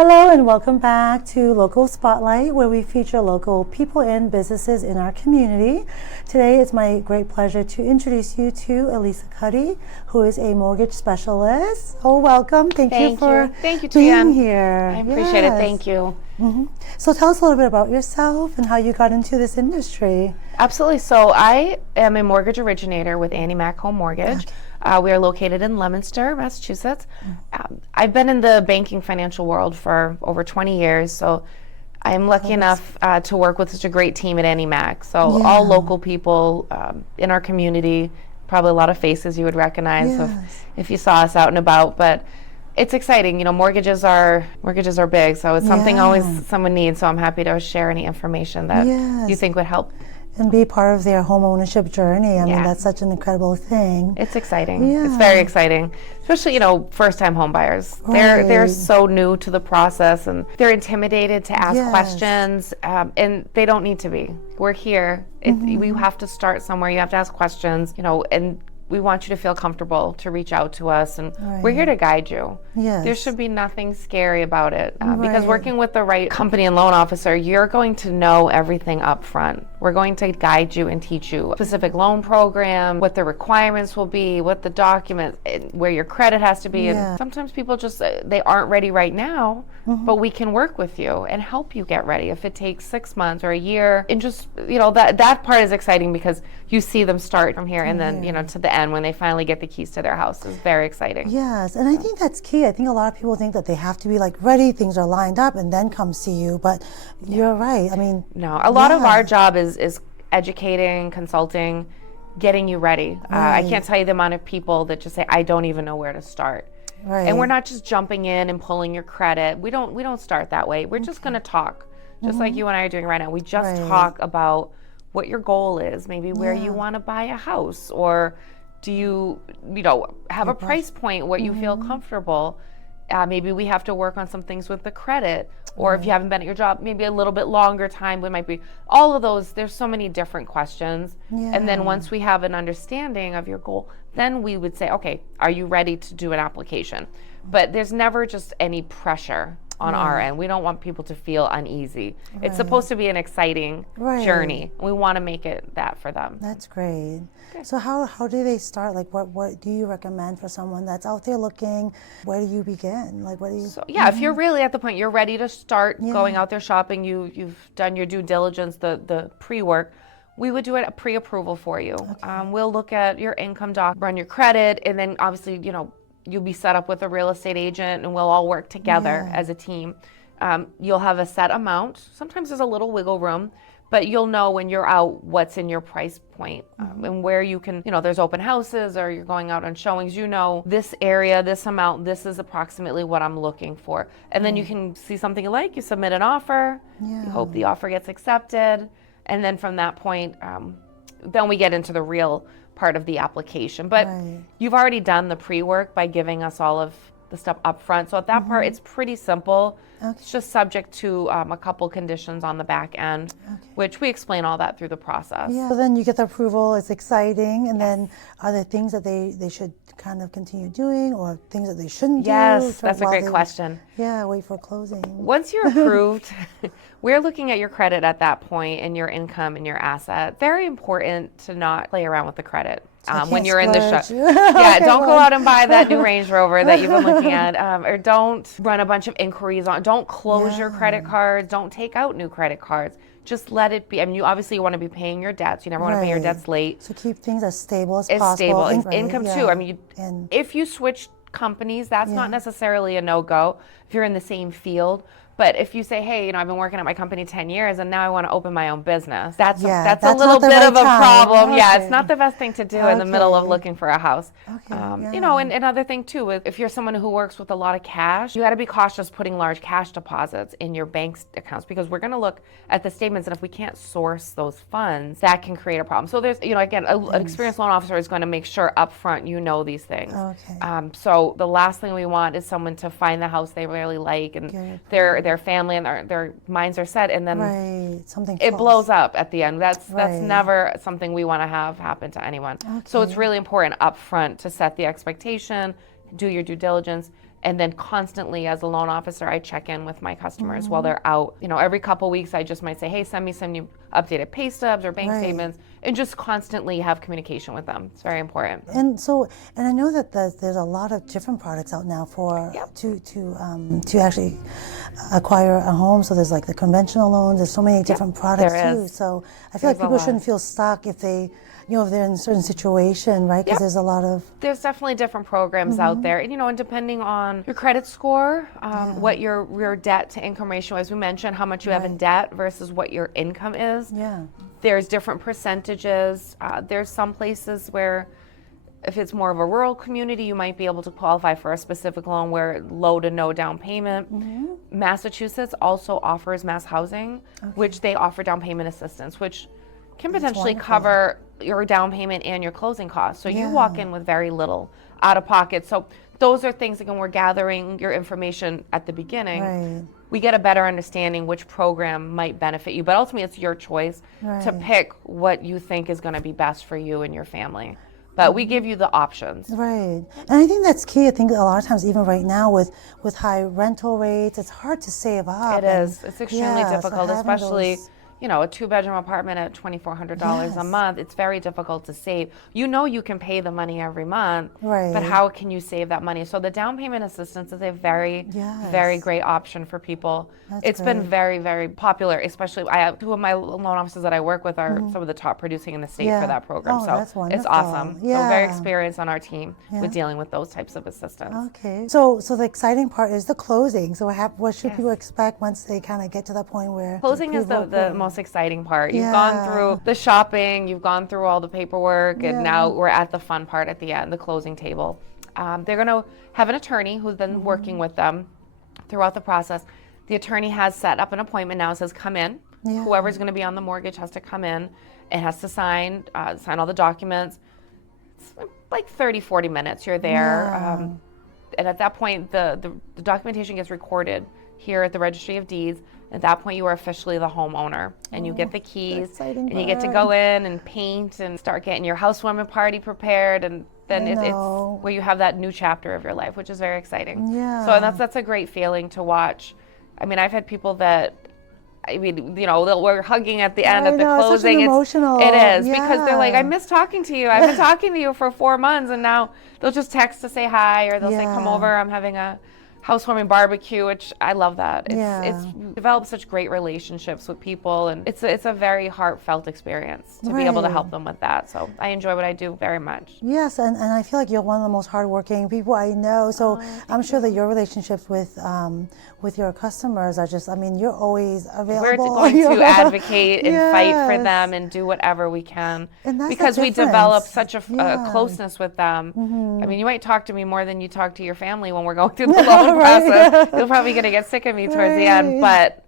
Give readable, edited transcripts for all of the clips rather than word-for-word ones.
Hello and welcome back to Local Spotlight, where we feature local people and businesses in our community. Today it's my great pleasure to introduce you to Elisa Cuddy, who is a mortgage specialist. Oh, welcome. Thank you for being Tuyen. Here. I appreciate it. Thank you. So tell us a little bit about yourself and how you got into this industry. Absolutely. So I am a mortgage originator with Annie Mac Home Mortgage. We are located in Leominster, Massachusetts. I've been in the banking financial world for over 20 years, so I'm lucky enough to work with such a great team at Annie Mac. So all local people in our community, probably a lot of faces you would recognize if you saw us out and about. But it's exciting, you know. Mortgages are big, so it's something always someone needs. So I'm happy to share any information that you think would help. And be part of their home ownership journey. I mean, that's such an incredible thing. It's exciting. It's very exciting, especially, you know, first-time home buyers. They're so new to the process, and they're intimidated to ask questions, and they don't need to be. We're here. We have to start somewhere. You have to ask questions, you know, and we want you to feel comfortable to reach out to us, and we're here to guide you. There should be nothing scary about it, because working with the right company and loan officer, you're going to know everything up front. We're going to guide you and teach you a specific loan program, what the requirements will be, what the documents, where your credit has to be. And sometimes people just, they aren't ready right now, but we can work with you and help you get ready if it takes 6 months or a year. And just, you know, that part is exciting because you see them start from here and then, you know, to the end when they finally get the keys to their house. Is very exciting. Yes, and I think that's key. I think a lot of people think that they have to be like ready, things are lined up, and then come see you. But you're right. I mean, no, a lot of our job is educating, consulting, getting you ready. I can't tell you the amount of people that just say, I don't even know where to start. And we're not just jumping in and pulling your credit. We don't start that way. We're just going to talk, just like you and I are doing right now. We just talk about what your goal is, maybe where you want to buy a house, or do you know, have a price point, what you feel comfortable. Maybe we have to work on some things with the credit, or if you haven't been at your job, maybe a little bit longer time. It might be all of those. There's so many different questions. And then once we have an understanding of your goal, then we would say, okay, are you ready to do an application? But there's never just any pressure on our end. We don't want people to feel uneasy. It's supposed to be an exciting journey. We want to make it that for them. That's great. So how do they start? Like, what do you recommend for someone that's out there looking? Where do you begin? Like, what do you? So, if you're really at the point you're ready to start going out there shopping, you've done your due diligence, the pre-work, we would do a pre-approval for you. We'll look at your income doc, run your credit, and then obviously, you know, you'll be set up with a real estate agent, and we'll all work together as a team. You'll have a set amount. Sometimes there's a little wiggle room, but you'll know when you're out what's in your price point, and where you can, you know, there's open houses or you're going out on showings, you know, this area, this amount, this is approximately what I'm looking for. And then you can see something you like, you submit an offer, you hope the offer gets accepted, and then from that point, then we get into the real part of the application. But you've already done the pre-work by giving us all of the stuff up front. So at that part, it's pretty simple. It's just subject to a couple conditions on the back end, which we explain all that through the process. So then you get the approval, it's exciting, and then are there things that they should kind of continue doing, or things that they shouldn't do? Yes, that's a great question. Wait for closing. Once you're approved, we're looking at your credit at that point and your income and your asset. Very important to not play around with the credit. When you're in the shop. Don't go out and buy that new Range Rover that you've been looking at, or don't run a bunch of inquiries on. Don't close your credit cards. Don't take out new credit cards. Just let it be. I mean, you obviously want to be paying your debts. You never want to pay your debts late. So keep things as stable as possible. Income too. I mean, if you switch companies, that's not necessarily a no-go if you're in the same field. But if you say, hey, you know, I've been working at my company 10 years and now I want to open my own business, that's a little bit of a problem. It's not the best thing to do in the middle of looking for a house. You know, and another thing too, if you're someone who works with a lot of cash, you got to be cautious putting large cash deposits in your bank accounts, because we're going to look at the statements, and if we can't source those funds, that can create a problem. So there's, you know, again, an experienced loan officer is going to make sure up front you know these things. So the last thing we want is someone to find the house they really like, and their family and their minds are set, and then it blows up at the end. That's never something we want to have happen to anyone. So it's really important up front to set the expectation, do your due diligence, And then constantly as a loan officer, I check in with my customers while they're out. Every couple weeks, I just might say, hey, send me some new updated pay stubs or bank statements, and just constantly have communication with them. It's very important. And I know that there's a lot of different products out now for to actually acquire a home. So there's like the conventional loans. There's so many different products too. So I feel like people shouldn't feel stuck if they, if they're in a certain situation, right? Because there's a lot of... There's definitely different programs out there. And, and depending on your credit score, what your debt to income ratio, as we mentioned, how much you have in debt versus what your income is. Yeah. There's different percentages. There's some places where if it's more of a rural community, you might be able to qualify for a specific loan where low to no down payment. Massachusetts also offers mass housing, which they offer down payment assistance, which can potentially cover your down payment and your closing costs. So you walk in with very little out of pocket. So those are things, again, we're gathering your information at the beginning. We get a better understanding which program might benefit you. But ultimately, it's your choice to pick what you think is going to be best for you and your family. But we give you the options. Right. And I think that's key. I think a lot of times, even right now with high rental rates, it's hard to save up. It is. It's extremely difficult, especially... a 2-bedroom apartment at $2,400 a month, it's very difficult to save. You can pay the money every month, but how can you save that money? So the down payment assistance is a very, very great option for people. It's been very, very popular, especially I have 2 of my loan officers that I work with are some of the top producing in the state for that program. So it's awesome. So very experienced on our team with dealing with those types of assistance. Okay. So the exciting part is the closing. So what should people expect once they kind of get to that point where... Closing is the most exciting part. You've gone through the shopping, you've gone through all the paperwork, and now we're at the fun part at the end, the closing table. They're going to have an attorney who's been working with them throughout the process. The attorney has set up an appointment now. It says come in. Whoever's going to be on the mortgage has to come in. It has to sign all the documents. It's like 30, 40 minutes. You're there. And at that point, the documentation gets recorded here at the Registry of Deeds. At that point, you are officially the homeowner, and you get the keys, and you get to go in and paint and start getting your housewarming party prepared, and then it's where you have that new chapter of your life, which is very exciting. So that's a great feeling to watch. I mean, I've had people that, we're hugging at the end at the closing. It's emotional. It is because they're like, I miss talking to you. I've been talking to you for 4 months, and now they'll just text to say hi, or they'll say, come over. I'm having a housewarming barbecue, which I love that. It's developed such great relationships with people, and it's a very heartfelt experience to be able to help them with that. So I enjoy what I do very much. Yes, and I feel like you're one of the most hardworking people I know. So I'm sure that your relationships with your customers are just, you're always available. We're going to advocate and fight for them and do whatever we can, because we develop such a closeness with them. You might talk to me more than you talk to your family when we're going through the loan process. You're probably going to get sick of me towards the end, but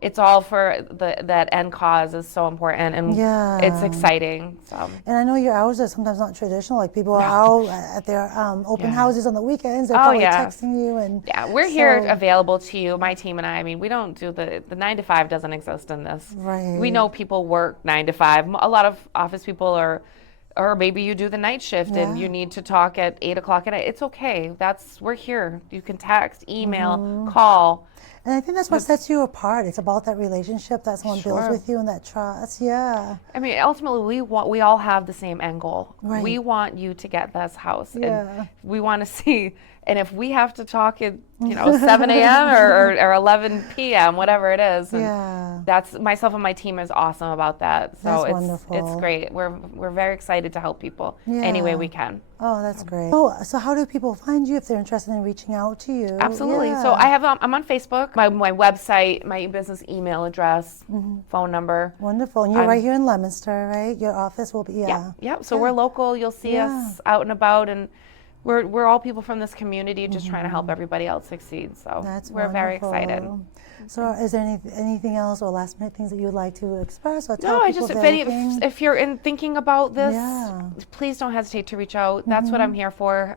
it's all for that end cause is so important, and it's exciting. So. And I know your hours are sometimes not traditional. Like people are out at their open houses on the weekends. They're probably texting you. And we're here available to you, my team and I. We don't do the 9 to 5 doesn't exist in this. We know people work 9 to 5. A lot of office people are. Or maybe you do the night shift and you need to talk at 8 o'clock at night. It's okay. We're here. You can text, email, call. And I think that's what sets you apart. It's about that relationship that someone builds with you and that trust. Ultimately, we all have the same end goal. We want you to get this house. And we want to see. And if we have to talk at 7 a.m. or 11 p.m., whatever it is, that's myself and my team is awesome about that. So it's great. We're very excited to help people any way we can. Oh, that's great. So how do people find you if they're interested in reaching out to you? Absolutely. So I'm on Facebook. My website, my business email address, phone number. Wonderful. And you're right here in Leominster, right? Your office will be So we're local. You'll see us out and about, and we're all people from this community just trying to help everybody else succeed. So we're very excited. So is there anything else or last minute things that you would like to express or tell people? If you're thinking about this, please don't hesitate to reach out. That's what I'm here for.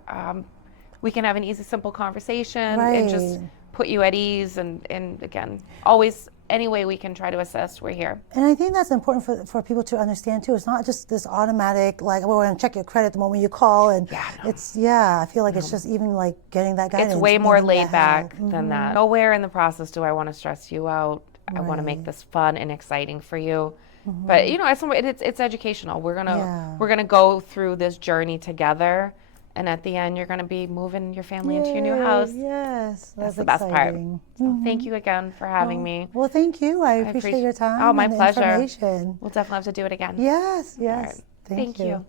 We can have an easy, simple conversation and just put you at ease. And again, always any way we can try to assist, we're here. And I think that's important for people to understand too. It's not just this automatic, like, we're going to check your credit the moment you call. And I feel like it's just even like getting that guidance. It's way more laid back than that. Nowhere in the process do I want to stress you out. I want to make this fun and exciting for you. But you know, it's educational. We're gonna go through this journey together, and at the end, you're gonna be moving your family into your new house. Yes, that's the best part. So thank you again for having me. Well, thank you. I appreciate your time. Oh, my and the pleasure. information. We'll definitely have to do it again. Yes, yes. Right. Thank you.